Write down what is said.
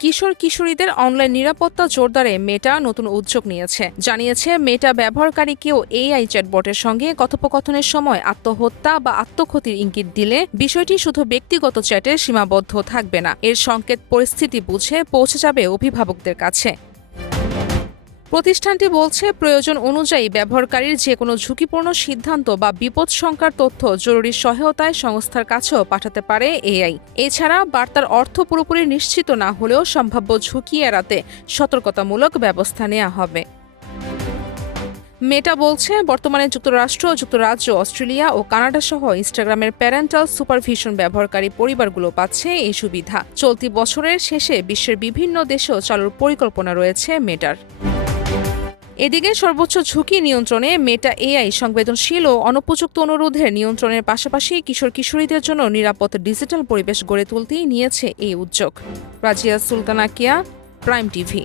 কিশোর কিশোরীদের online নিরাপত্তা জোরদারে মেটা নতুন উদ্যোগ নিয়েছে। জানিয়েছে মেটা ব্যবহারকারীকেও এআই চ্যাটবটের সঙ্গে কথোপকথনের সময় আত্মহত্যা বা আত্মক্ষতির ইঙ্গিত দিলে বিষয়টি শুধু ব্যক্তিগত চ্যাটে সীমাবদ্ধ থাকবে না, এর সংকেত পরিস্থিতি বুঝে পৌঁছে যাবে অভিভাবকদের কাছে। প্রতিষ্ঠানটি বলছে, প্রয়োজন অনুযায়ী ব্যবহারকারীর যেকোনো ঝুঁকিপূর্ণ সিদ্ধান্ত বা বিপদশঙ্কার তথ্য জরুরি সহায়তায় সংস্থার কাছেও পাঠাতে পারে এআই। এছাড়া বার্তার অর্থ পুরোপুরি নিশ্চিত না হলেও সম্ভাব্য ঝুঁকি এড়াতে সতর্কতামূলক ব্যবস্থা নেওয়া হবে। মেটা বলছে, বর্তমানে যুক্তরাষ্ট্র, যুক্তরাজ্য, অস্ট্রেলিয়া ও কানাডা সহ ইনস্টাগ্রামের প্যারেন্টাল সুপারভিশন ব্যবহারকারী পরিবারগুলো পাচ্ছে এই সুবিধা। চলতি বছরের শেষে বিশ্বের বিভিন্ন দেশেও চালুর পরিকল্পনা রয়েছে মেটার। এদিকে সর্বোচ্চ ঝুঁকি নিয়ন্ত্রণে মেটা এআই সংবেদনশীল ও অনুপযুক্ত অনুরোধের নিয়ন্ত্রণের পাশাপাশি কিশোর কিশোরীদের জন্য নিরাপদ ডিজিটাল পরিবেশ গড়ে তুলতেই নিয়েছে এই উদ্যোগ। রাজিয়া সুলতানা কিয়া, প্রাইম টিভি।